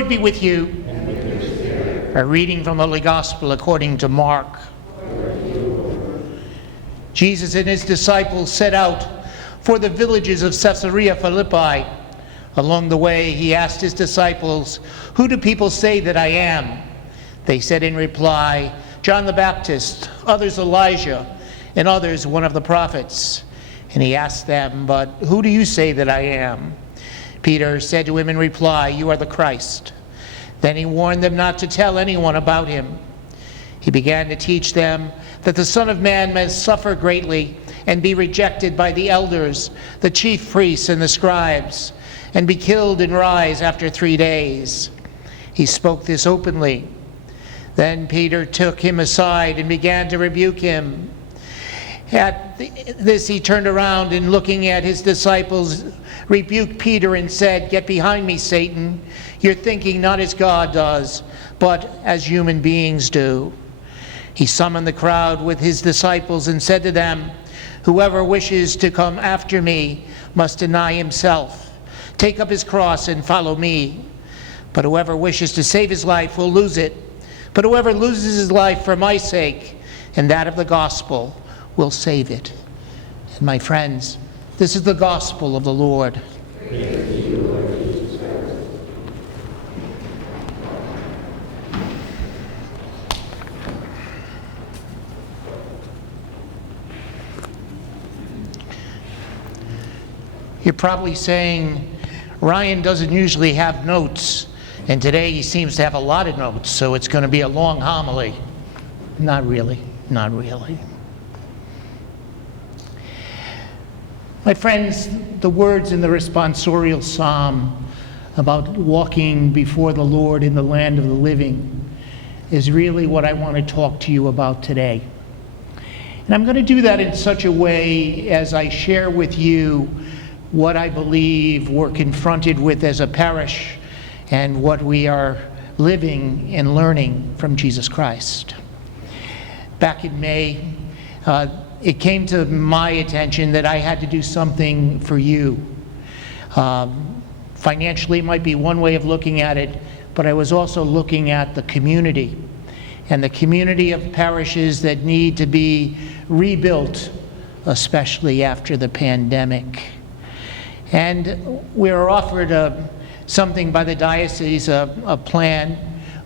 Lord be with you. And with your spirit. A reading from the Holy Gospel according to Mark. Jesus and his disciples set out for the villages of Caesarea Philippi. Along the way, he asked his disciples, "Who do people say that I am?" They said in reply, "John the Baptist, others Elijah, and others one of the prophets." And he asked them, "But who do you say that I am?" Peter said to him in reply, "You are the Christ." Then he warned them not to tell anyone about him. He began to teach them that the Son of Man must suffer greatly and be rejected by the elders, the chief priests, and the scribes, and be killed and rise after 3 days. He spoke this openly. Then Peter took him aside and began to rebuke him. At this he turned around and, looking at his disciples, rebuked Peter and said, "Get behind me, Satan. You're thinking not as God does, but as human beings do." He summoned the crowd with his disciples and said to them, "Whoever wishes to come after me must deny himself, take up his cross and follow me. But whoever wishes to save his life will lose it. But whoever loses his life for my sake and that of the gospel will save it." And my friends, this is the gospel of the Lord. Praise to you, Lord Jesus Christ. You're probably saying, Ryan doesn't usually have notes, and today he seems to have a lot of notes, so it's going to be a long homily. Not really, not really. My friends, the words in the responsorial psalm about walking before the Lord in the land of the living is really what I want to talk to you about today. And I'm going to do that in such a way as I share with you what I believe we're confronted with as a parish and what we are living and learning from Jesus Christ. Back in May, it came to my attention that I had to do something for you. Financially might be one way of looking at it, but I was also looking at the community and the community of parishes that need to be rebuilt, especially after the pandemic. And we were offered something by the diocese, a plan,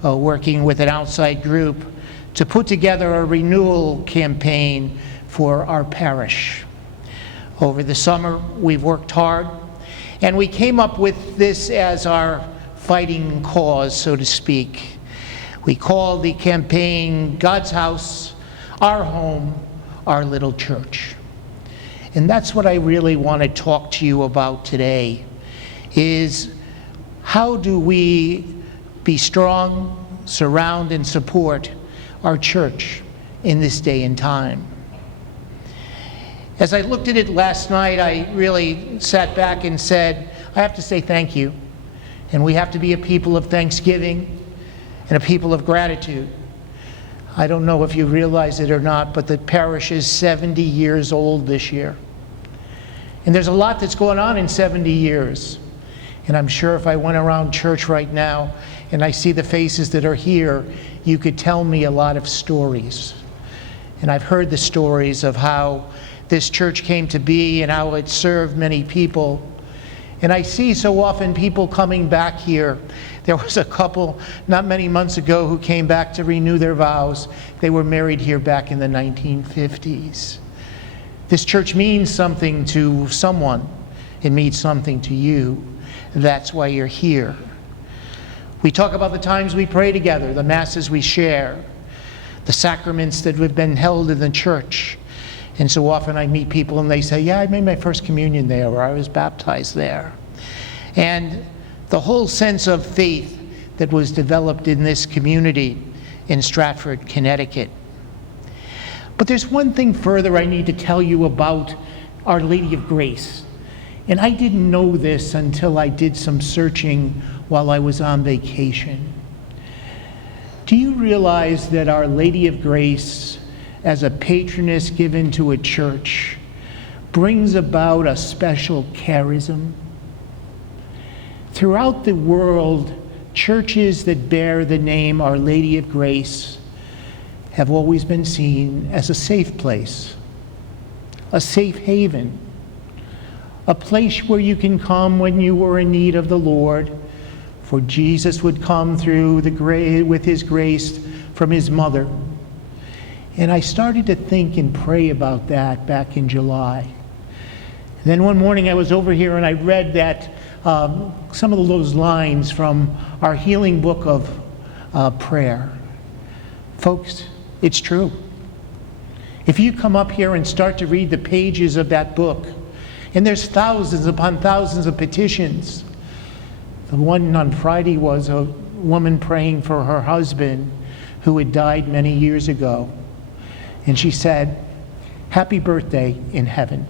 working with an outside group to put together a renewal campaign for our parish. Over the summer, we've worked hard, and we came up with this as our fighting cause, so to speak. We call the campaign God's House, Our Home, Our Little Church. And that's what I really want to talk to you about today, is how do we be strong, surround, and support our church in this day and time. As I looked at it last night, I really sat back and said, I have to say thank you. And we have to be a people of thanksgiving and a people of gratitude. I don't know if you realize it or not, but the parish is 70 years old this year. And there's a lot that's going on in 70 years. And I'm sure if I went around church right now and I see the faces that are here, you could tell me a lot of stories. And I've heard the stories of how this church came to be and how it served many people. And I see so often people coming back here. There was a couple not many months ago who came back to renew their vows. They were married here back in the 1950s. This church means something to someone. It means something to you. That's why you're here. We talk about the times we pray together, the masses we share, the sacraments that have been held in the church. And so often I meet people and they say, yeah, I made my first communion there, or I was baptized there. And the whole sense of faith that was developed in this community in Stratford, Connecticut. But there's one thing further I need to tell you about Our Lady of Grace. And I didn't know this until I did some searching while I was on vacation. Do you realize that Our Lady of Grace, as a patroness given to a church, brings about a special charism? Throughout the world, churches that bear the name Our Lady of Grace have always been seen as a safe place, a safe haven, a place where you can come when you were in need of the Lord, for Jesus would come through with his grace from his mother. And I started to think and pray about that back in July. And then one morning I was over here and I read that some of those lines from our healing book of prayer. Folks, it's true. If you come up here and start to read the pages of that book, and there's thousands upon thousands of petitions. The one on Friday was a woman praying for her husband who had died many years ago. And she said, "Happy birthday in heaven."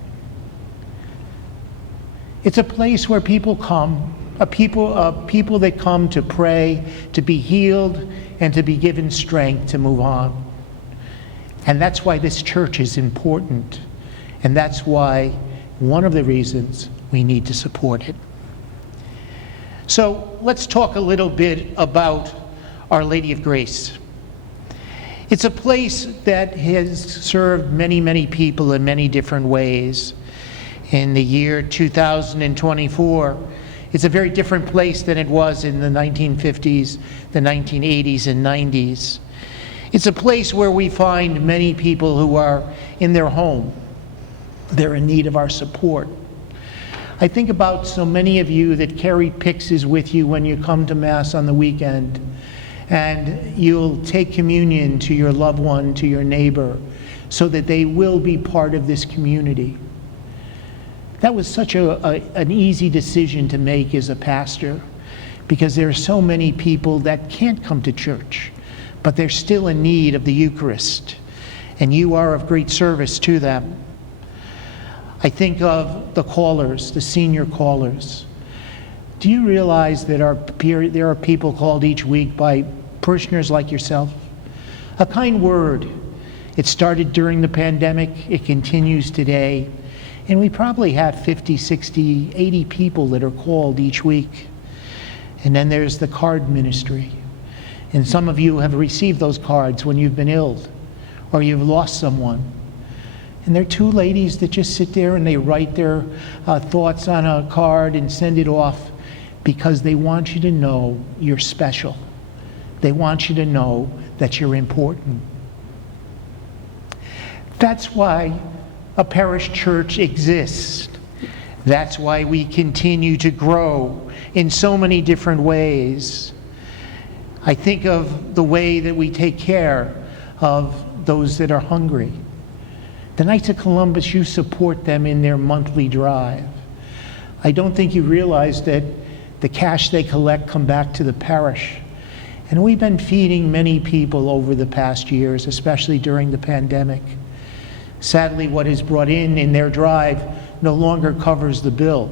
It's a place where people come, people that come to pray, to be healed, and to be given strength to move on. And that's why this church is important. And that's why one of the reasons we need to support it. So let's talk a little bit about Our Lady of Grace. It's a place that has served many, many people in many different ways. In the year 2024, it's a very different place than it was in the 1950s, the 1980s and 90s. It's a place where we find many people who are in their home. They're in need of our support. I think about so many of you that carry pyxes with you when you come to Mass on the weekend, and you'll take communion to your loved one, to your neighbor, so that they will be part of this community. That was such an easy decision to make as a pastor, because there are so many people that can't come to church, but they're still in need of the Eucharist, and you are of great service to them. I think of the callers, the senior callers. Do you realize that there are people called each week by parishioners like yourself? A kind word. It started during the pandemic, it continues today, and we probably have 50, 60, 80 people that are called each week. And then there's the card ministry. And some of you have received those cards when you've been ill or you've lost someone. And there are two ladies that just sit there and they write their thoughts on a card and send it off because they want you to know you're special. They want you to know that you're important. That's why a parish church exists. That's why we continue to grow in so many different ways. I think of the way that we take care of those that are hungry. The Knights of Columbus, you support them in their monthly drive. I don't think you realize that the cash they collect come back to the parish. And we've been feeding many people over the past years, especially during the pandemic. Sadly, what is brought in their drive no longer covers the bill.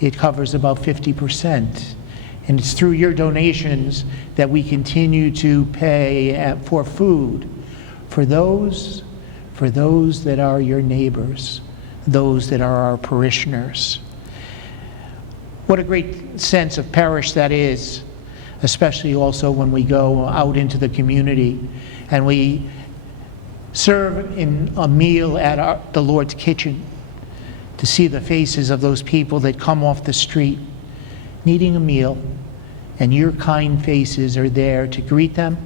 It covers about 50%. And it's through your donations that we continue to pay for food for those that are your neighbors, those that are our parishioners. What a great sense of parish that is, especially also when we go out into the community and we serve in a meal at the Lord's kitchen, to see the faces of those people that come off the street needing a meal, and your kind faces are there to greet them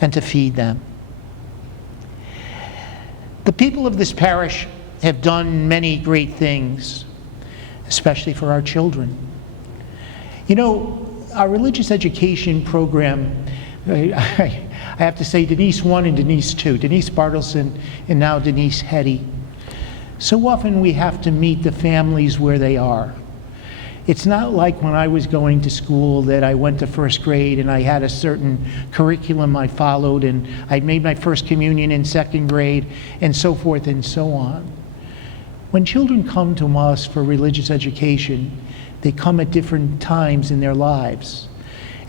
and to feed them. The people of this parish have done many great things, especially for our children. You know, our religious education program, I have to say Denise 1 and Denise 2, Denise Bartleson and now Denise Hetty. So often we have to meet the families where they are. It's not like when I was going to school that I went to first grade and I had a certain curriculum I followed and I made my first communion in second grade and so forth and so on. When children come to us for religious education, they come at different times in their lives.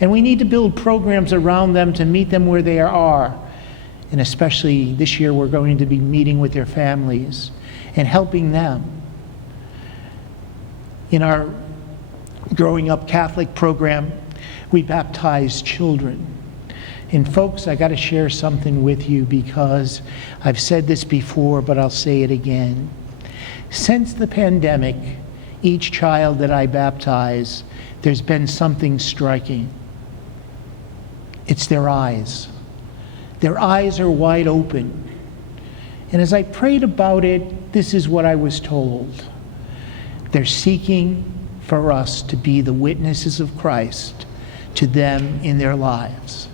And we need to build programs around them to meet them where they are. And especially this year, we're going to be meeting with their families and helping them. In our Growing Up Catholic program, we baptize children. And folks, I got to share something with you because I've said this before, but I'll say it again. Since the pandemic, each child that I baptize, there's been something striking. It's their eyes. Their eyes are wide open. And as I prayed about it, this is what I was told. They're seeking for us to be the witnesses of Christ to them in their lives.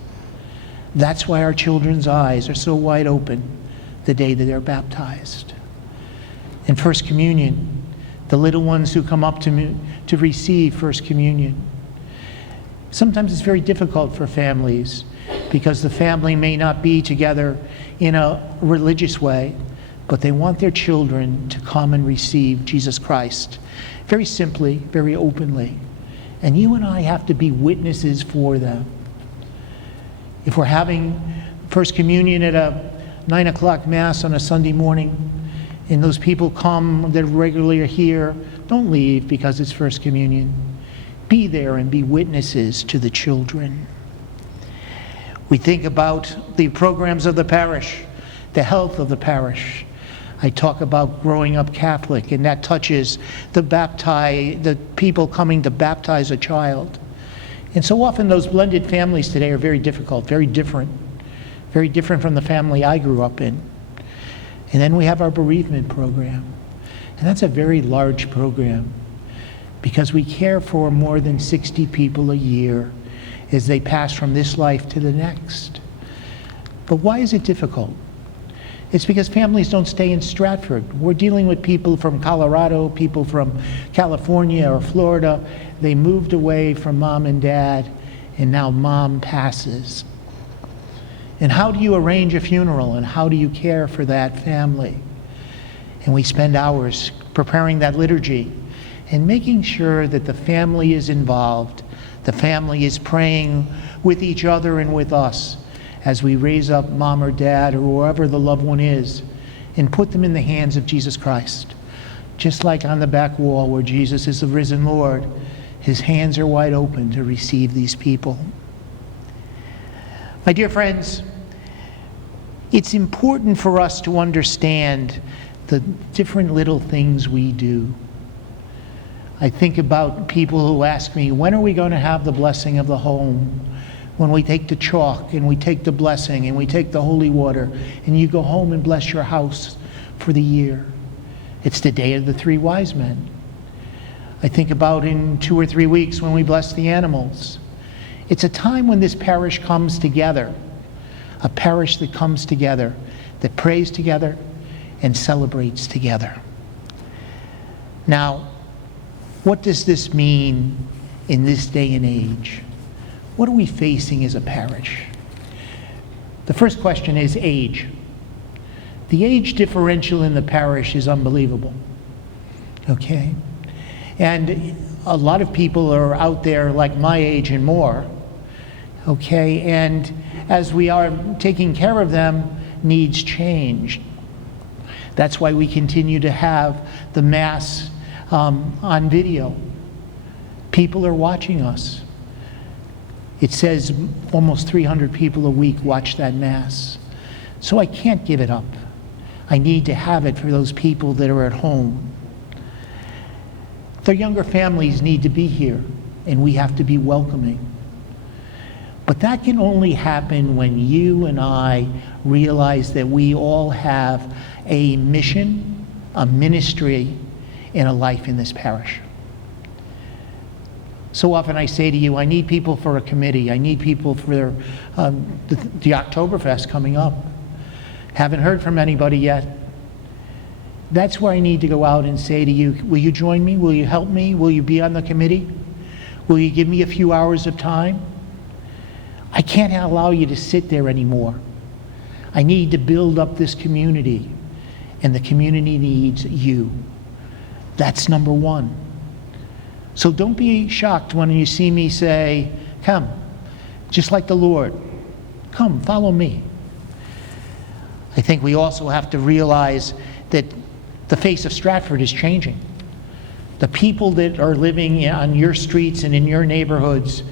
That's why our children's eyes are so wide open the day that they're baptized. In First Communion, the little ones who come up to me to receive First Communion, sometimes it's very difficult for families because the family may not be together in a religious way, but they want their children to come and receive Jesus Christ very simply, very openly. And you and I have to be witnesses for them. If we're having First Communion at a 9 o'clock Mass on a Sunday morning, and those people come that regularly are here, don't leave because it's First Communion. Be there and be witnesses to the children. We think about the programs of the parish, the health of the parish. I talk about growing up Catholic, and that touches the people coming to baptize a child. And so often those blended families today are very difficult, very different from the family I grew up in. And then we have our bereavement program. And that's a very large program because we care for more than 60 people a year as they pass from this life to the next. But why is it difficult? It's because families don't stay in Stratford. We're dealing with people from Colorado, people from California or Florida. They moved away from mom and dad, and now mom passes. And how do you arrange a funeral, and how do you care for that family? And we spend hours preparing that liturgy and making sure that the family is involved. The family is praying with each other and with us as we raise up mom or dad or whoever the loved one is and put them in the hands of Jesus Christ. Just like on the back wall where Jesus is the risen Lord, his hands are wide open to receive these people. My dear friends, it's important for us to understand the different little things we do. I think about people who ask me, when are we going to have the blessing of the home? When we take the chalk and we take the blessing and we take the holy water and you go home and bless your house for the year. It's the day of the 3 wise men. I think about in 2 or 3 weeks when we bless the animals. It's a time when this parish comes together, a parish that comes together, that prays together and celebrates together. Now, what does this mean in this day and age? What are we facing as a parish? The first question is age. The age differential in the parish is unbelievable. Okay? And a lot of people are out there like my age and more. Okay? And as we are taking care of them, needs change. That's why we continue to have the Mass on video. People are watching us. It says almost 300 people a week watch that Mass. So I can't give it up. I need to have it for those people that are at home. Their younger families need to be here, and we have to be welcoming. But that can only happen when you and I realize that we all have a mission, a ministry, and a life in this parish. So often I say to you, I need people for a committee. I need people for the Oktoberfest coming up. Haven't heard from anybody yet. That's where I need to go out and say to you, will you join me? Will you help me? Will you be on the committee? Will you give me a few hours of time? I can't allow you to sit there anymore. I need to build up this community, and the community needs you. That's number one. So don't be shocked when you see me say, come, just like the Lord. Come, follow me. I think we also have to realize that the face of Stratford is changing. The people that are living on your streets and in your neighborhoods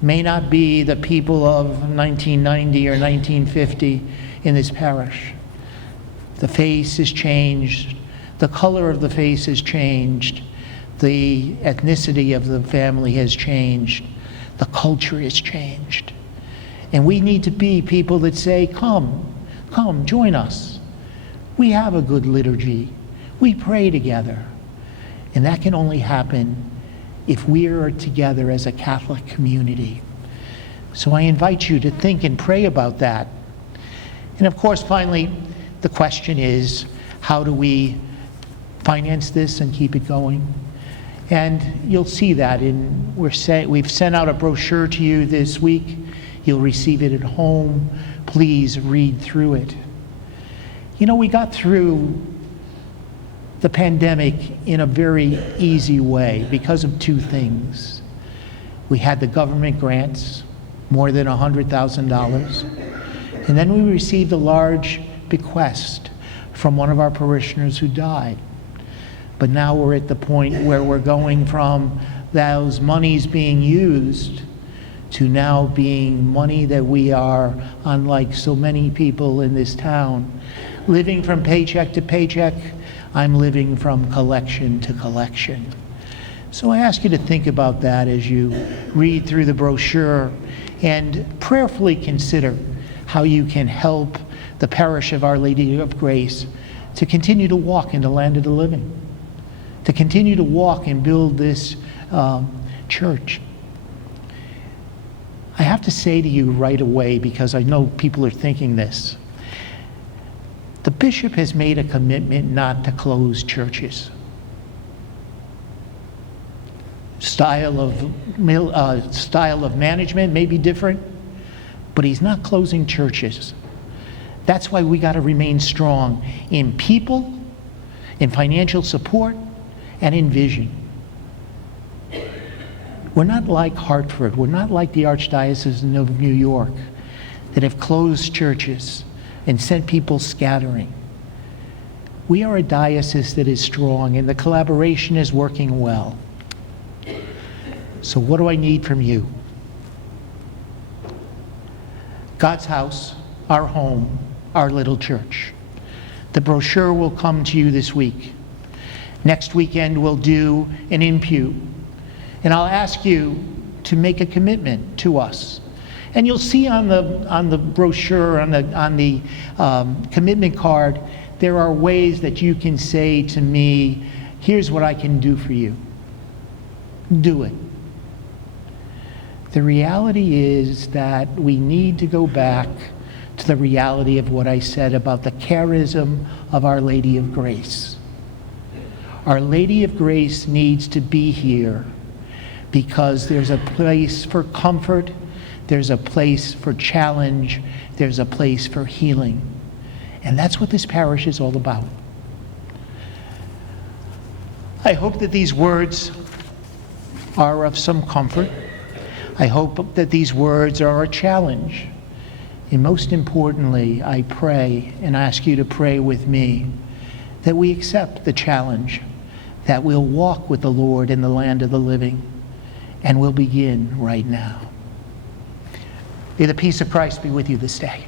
may not be the people of 1990 or 1950 in this parish. The face has changed. The color of the face has changed. The ethnicity of the family has changed. The culture has changed. And we need to be people that say, come, join us. We have a good liturgy. We pray together. And that can only happen if we are together as a Catholic community. So I invite you to think and pray about that. And of course, finally, the question is, how do we finance this and keep it going? And you'll see that we've sent out a brochure to you this week. You'll receive it at home. Please read through it. You know, we got through the pandemic in a very easy way because of two things. We had the government grants, more than $100,000, and then we received a large bequest from one of our parishioners who died. But now we're at the point where we're going from those monies being used to now being money that we are, unlike so many people in this town, living from paycheck to paycheck. I'm living from collection to collection. So I ask you to think about that as you read through the brochure and prayerfully consider how you can help the parish of Our Lady of Grace to continue to walk in the land of the living, to continue to walk and build this church. I have to say to you right away, because I know people are thinking this, the bishop has made a commitment not to close churches. Style of management may be different, but he's not closing churches. That's why we got to remain strong in people, in financial support, and in vision. We're not like Hartford. We're not like the Archdiocese of New York that have closed churches and sent people scattering. We are a diocese that is strong, and the collaboration is working well. So what do I need from you? God's house, our home, our little church. The brochure will come to you this week. Next weekend we'll do an impute, and I'll ask you to make a commitment to us. And you'll see on the brochure, on the commitment card, there are ways that you can say to me, here's what I can do for you. Do it. The reality is that we need to go back to the reality of what I said about the charism of Our Lady of Grace. Our Lady of Grace needs to be here because there's a place for comfort, there's a place for challenge, there's a place for healing. And that's what this parish is all about. I hope that these words are of some comfort. I hope that these words are a challenge. And most importantly, I pray and ask you to pray with me that we accept the challenge, that we'll walk with the Lord in the land of the living, and we'll begin right now. May the peace of Christ be with you this day.